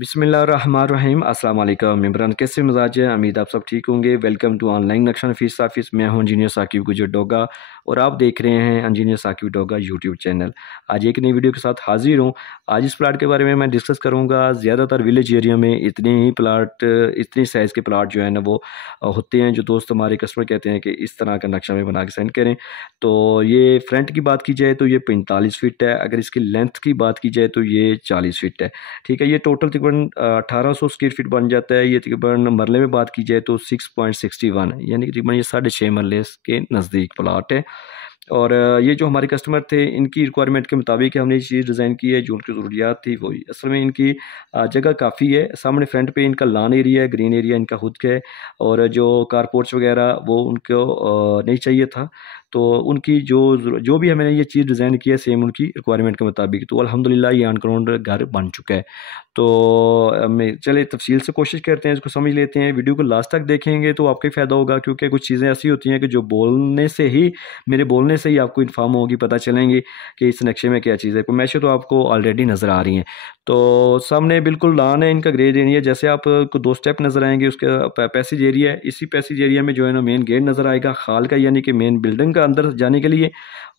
बिस्मिल्लाहिर्रहमानिर्रहीम अस्सलाम वालेकुम इमरान, कैसे मिजाज है? उम्मीद आप सब ठीक होंगे। वेलकम टू ऑनलाइन नक्शा नफीस ऑफिस। मैं हूं इंजीनियर साकिब गुजर डोगा और आप देख रहे हैं engineer Saqib Doga YouTube channel. आज एक नई वीडियो के साथ हाजिर हूं। आज इस प्लाट के बारे में मैं डिस्कस करूंगा। ज़्यादातर विलेज एरिया में इतने ही प्लाट, इतनी साइज़ के प्लाट जो है ना वो होते हैं, जो दोस्त हमारे कस्टमर कहते हैं कि इस तरह का नक्शा में बना के सेंड करें। तो ये फ्रंट की बात की जाए तो ये 45 फीट है। अगर इसकी लेंथ की बात की जाए तो ये 40 फीट है। ठीक है, ये टोटल तकरीबन 1800 स्क्वायर फीट बन जाता है। ये तकरीबन मरले में बात की जाए तो 6.61, यानी कि तकरीबन ये 6.5 मरले के नज़दीक प्लाट है। और ये जो हमारे कस्टमर थे, इनकी रिक्वायरमेंट के मुताबिक हमने ये चीज़ डिज़ाइन की है। जो उनकी ज़रूरियात थी वही, असल में इनकी जगह काफ़ी है। सामने फ्रंट पे इनका लॉन एरिया है, ग्रीन एरिया इनका खुद का है। और जो कारपोर्च वगैरह वो उनको नहीं चाहिए था। तो उनकी जो भी हमने ये चीज़ डिज़ाइन की है सेम उनकी रिक्वायरमेंट के मुताबिक, तो अल्हम्दुलिल्लाह ये ऑन ग्राउंड घर बन चुका है। तो मैं चले तफसील से कोशिश करते हैं, इसको समझ लेते हैं। वीडियो को लास्ट तक देखेंगे तो आपको फ़ायदा होगा, क्योंकि कुछ चीज़ें ऐसी होती हैं कि जो मेरे बोलने से ही आपको इन्फॉर्म होगी, पता चलेंगी कि इस नक्शे में क्या चीज़ है। मैशे तो आपको ऑलरेडी नज़र आ रही हैं। तो सामने बिल्कुल लॉन है इनका, ग्रेड एरिया। जैसे आपको 2 स्टेप नज़र आएंगे, उसका पैसेज एरिया है। इसी पैसेज एरिया में जो है ना मेन गेट नज़र आएगा खाल का, यानी कि मेन बिल्डिंग का अंदर जाने के लिए।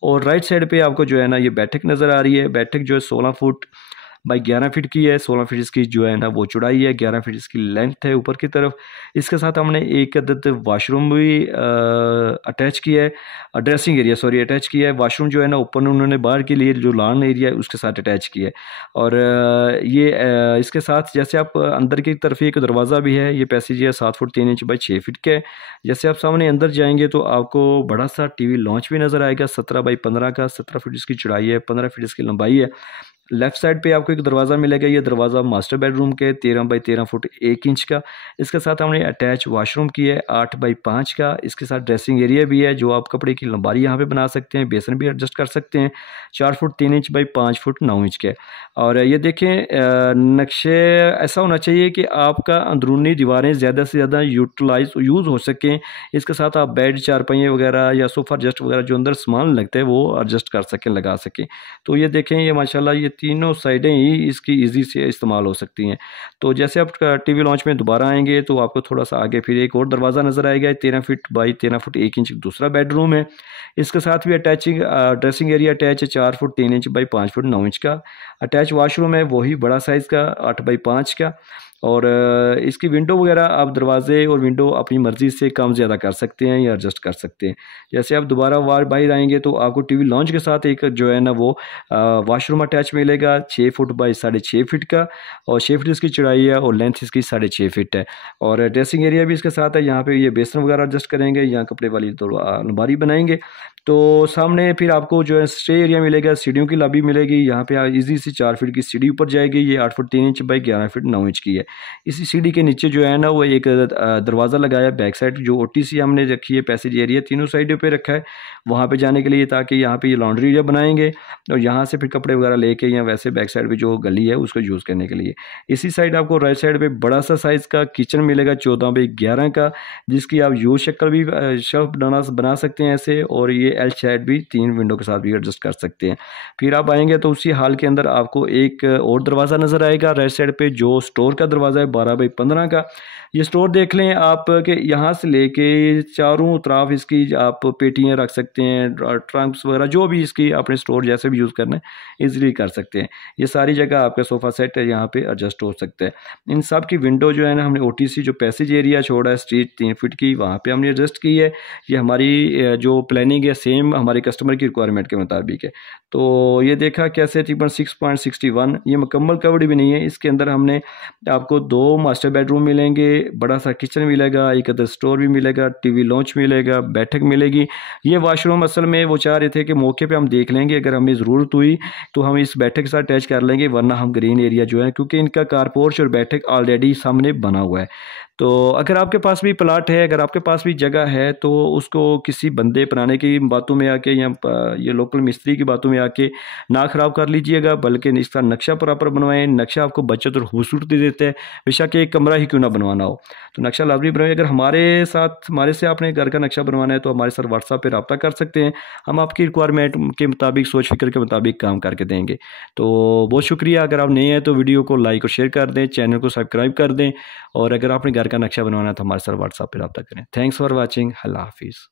और राइट साइड पे आपको जो है ना ये बैठक नज़र आ रही है। बैठक जो है 16 फुट बाई 11 फीट की है। 16 फीट इसकी जो है ना वो चौड़ाई है, 11 फीट इसकी लेंथ है ऊपर की तरफ। इसके साथ हमने एक अदद वाशरूम भी अटैच किया है, ड्रेसिंग एरिया सॉरी अटैच किया है। वाशरूम जो है ना ऊपर उन्होंने बाहर के लिए जो लॉन एरिया है उसके साथ अटैच किया है। और इसके साथ जैसे आप अंदर की तरफ एक दरवाज़ा भी है। ये पैसेज है 7 फुट 3 इंच बाई 6 फीट का है। जैसे आप सामने अंदर जाएंगे तो आपको बड़ा सा टीवी लॉन्च भी नज़र आएगा, 17 बाई 15 का। 17 फीट इसकी चौड़ाई है, 15 फीट इसकी लंबाई है। लेफ्ट साइड पे आपको एक दरवाज़ा मिलेगा। ये दरवाज़ा मास्टर बेडरूम के 13 बाई 13 फुट 1 इंच का। इसके साथ हमने अटैच वाशरूम की है 8 बाई 5 का। इसके साथ ड्रेसिंग एरिया भी है, जो आप कपड़े की लंबाई यहाँ पे बना सकते हैं, बेसन भी एडजस्ट कर सकते हैं। 4 foot 3 inch by 5 foot 9 inch के। और ये देखें, नक्शे ऐसा होना चाहिए कि आपका अंदरूनी दीवारें ज़्यादा से ज़्यादा यूज़ हो सकें। इसके साथ आप बेड, चारपाइयाँ वगैरह या सोफ़ा एडजस्ट वगैरह जो अंदर सामान लगते हैं वो एडजस्ट कर सकें, लगा सकें। तो ये देखें, ये माशाल्लाह ये तीनों साइडें ही इसकी इजी से इस्तेमाल हो सकती हैं। तो जैसे आप टीवी लॉन्च में दोबारा आएंगे तो आपको थोड़ा सा आगे फिर एक और दरवाज़ा नज़र आएगा। 13 फीट बाई 13 फुट 1 इंच दूसरा बेडरूम है। इसके साथ भी अटैचिंग ड्रेसिंग एरिया अटैच है 4 foot 3 inch by 5 foot 9 inch का। अटैच वाशरूम है वही बड़ा साइज़ का 8 बाई 5 का। और इसकी विंडो वगैरह आप दरवाजे और विंडो अपनी मर्ज़ी से कम ज़्यादा कर सकते हैं या एडजस्ट कर सकते हैं। जैसे आप दोबारा बाहर आएंगे तो आपको टीवी लॉन्च के साथ एक जो है ना वो वाशरूम अटैच मिलेगा 6 फुट बाई 6.5 फीट का। और 6 फीट इसकी चौड़ाई है और लेंथ इसकी 6.5 फीट है। और ड्रेसिंग एरिया भी इसके साथ है। यहाँ पे ये बेसन वगैरह एडजस्ट करेंगे, यहाँ कपड़े वाली तो अलमारी बनाएंगे। तो सामने फिर आपको जो है स्टे एरिया मिलेगा, सीढ़ियों की लॉबी मिलेगी। यहाँ पे इजी सी 4 फीट की सीढ़ी ऊपर जाएगी। ये 8 foot 3 inch by 11 feet 9 inch की है। इसी सीढ़ी के नीचे जो है ना वो एक दरवाज़ा लगाया बैक साइड, जो ओटीसी हमने रखी है। पैसेज एरिया तीनों साइडों पे रखा है वहाँ पे जाने के लिए, ताकि यहाँ पे ये लॉन्ड्री एरिया बनाएंगे और यहाँ से फिर कपड़े वगैरह लेके या वैसे बैक साइड पे जो गली है उसको यूज़ करने के लिए। इसी साइड आपको राइट साइड पे बड़ा सा साइज़ का किचन मिलेगा 14 बाई 11 का, जिसकी आप यू शक्ल भी शेल्फ बना सकते हैं ऐसे। और ये एल शेड भी 3 विंडो के साथ भी एडजस्ट कर सकते हैं। फिर आप आएंगे तो उसी हाल के अंदर आपको एक और दरवाज़ा नज़र आएगा राइट साइड पे, जो स्टोर का दरवाज़ा है 12 बाई 15 का। ये स्टोर देख लें आप कि यहाँ से लेके चारों तरफ इसकी आप पेटियाँ रख सकते हैं, ट्रंक्स वगैरह जो भी इसकी अपने स्टोर जैसे भी यूज़ करना है ईजिली कर सकते हैं। ये सारी जगह आपका सोफ़ा सेट है यहाँ पे एडजस्ट हो सकता है। इन सब की विंडो जो है ना हमने ओटीसी जो पैसेज एरिया छोड़ा है स्ट्रीट 3 फीट की, वहाँ पे हमने एडजस्ट की है। ये हमारी जो प्लानिंग है सेम हमारे कस्टमर की रिक्वायरमेंट के मुताबिक है। तो ये देखा कैसे तकरीबन 6.61, ये मुकम्मल कवर्ड भी नहीं है। इसके अंदर हमने आपको 2 मास्टर बेडरूम मिलेंगे, बड़ा सा किचन मिलेगा, एक अदर स्टोर भी मिलेगा, टीवी लॉन्च मिलेगा, बैठक मिलेगी। ये वाशरूम असल में वो चाह रहे थे कि मौके पे हम देख लेंगे, अगर हमें ज़रूरत हुई तो हम इस बैठक के साथ अटैच कर लेंगे, वरना हम ग्रीन एरिया जो है, क्योंकि इनका कारपोर्च और बैठक ऑलरेडी सामने बना हुआ है। तो अगर आपके पास भी प्लाट है, अगर आपके पास भी जगह है, तो उसको किसी बंदे बनाने की बातों में आके या ये लोकल मिस्त्री की बातों में आके ना ख़राब कर लीजिएगा, बल्कि इसका नक्शा प्रॉपर बनवाएं। नक्शा आपको बचत और खूबसूरती देता है, बेशक एक कमरा ही क्यों ना बनवाना हो। तो नक्शा लाजमी बनवाइए। अगर हमारे से आपने घर का नक्शा बनवाना है तो हमारे साथ व्हाट्सएप पर रब्ता कर सकते हैं, हम आपकी रिक्वायरमेंट के मुताबिक, सोच फिक्र के मुताबिक काम करके देंगे। तो बहुत शुक्रिया। अगर आप नए हैं तो वीडियो को लाइक और शेयर कर दें, चैनल को सब्सक्राइब कर दें, और अगर आपने घर का नक्शा बनवाना है तो हमारे साथ व्हाट्सएप पर रब्ता करें। Thanks for watching. अल्लाह हाफिज़।